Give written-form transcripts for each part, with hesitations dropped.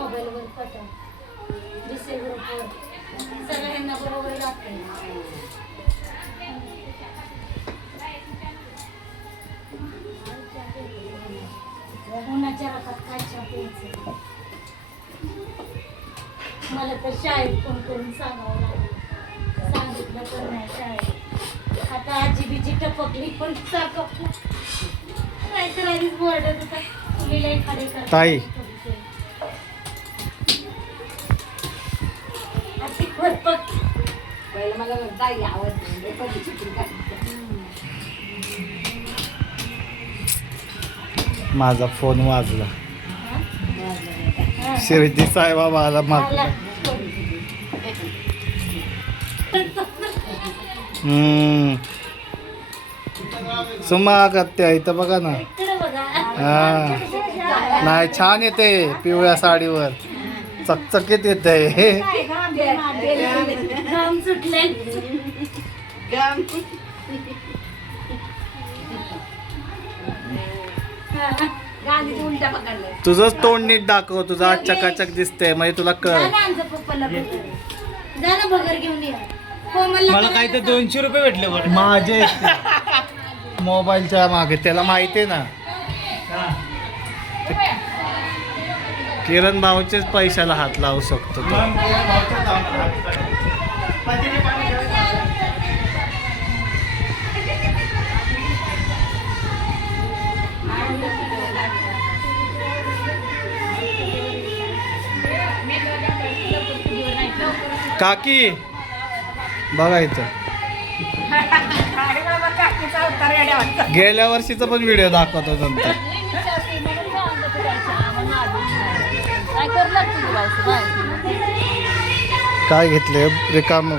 मोबाईलवर पाठव दिसे ग्रुपवर सगळ्यांना बरोबर लागते. उन्हाच्या राखात काय चहा प्यायचं. मला तर शाळेत फोन करून सांगावं लागलं, सांगितलं पण नाही शाळेत. आता आजी बिजी टपकली पण सारखं नाहीतर आधीच बोर्डात होता मुलीला एखादे ताई मला ताई आवडते कधी चिकन काढते. माझा फोन वाजला. शिर्डी साईबाबा आला मग. सुमा करते इथं बघा ना. हा नाही छान येते पिवळ्या साडीवर चकचकीत येते. घाम सुटले. उलटा पकडलाय. तुझंच तोंड नीट दाखव. तुझं आज चकाचक दिसतंय म्हणजे तुला कळ. पप्पाला जा ना बगर घेऊन या. मला काय तर 200 रुपये भेटले बरं. माझे मोबाईलच्या मागे त्याला माहिती आहे ना. किरण भाऊचेच पैशाला हात लावू शकतो तो. काकी बघा इथं गेल्या वर्षीचा पण व्हिडिओ दाखवतो नंतर. काय घेतले रिकाम.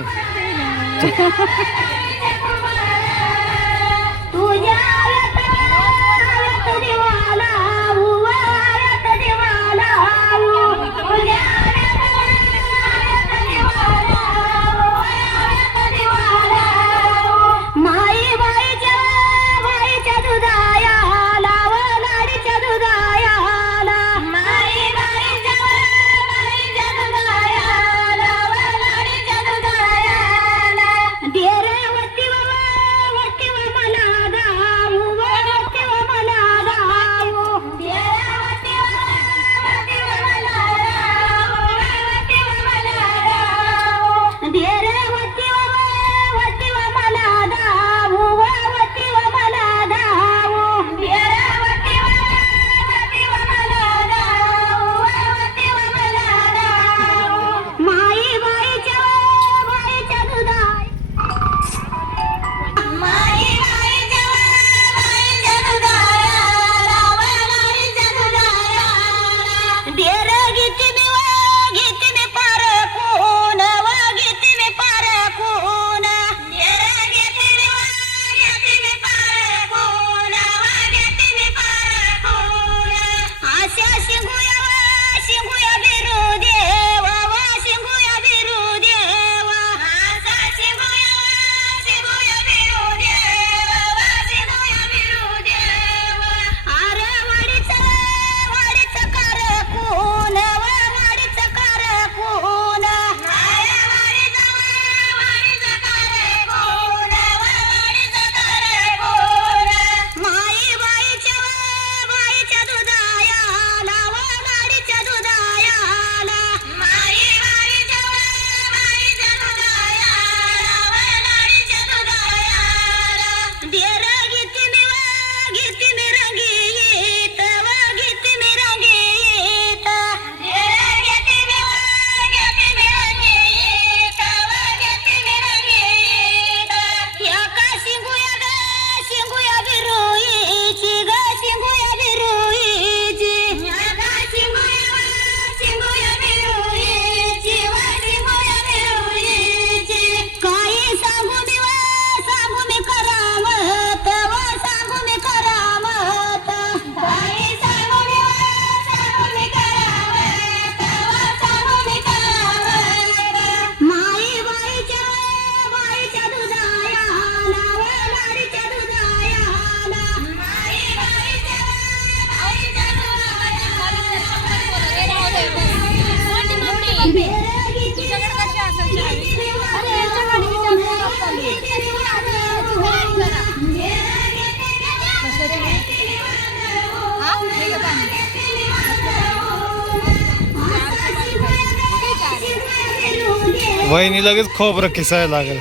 वहिनी लगेच खोबरं किसायला लागेल.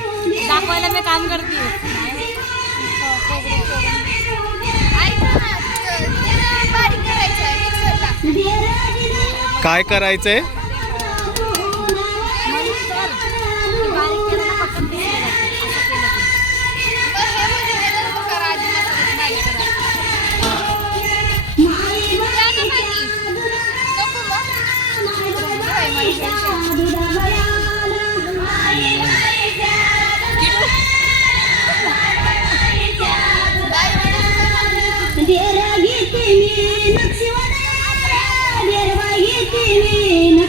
दाखवायला मी काम करते. काय करायचंय? घेते मी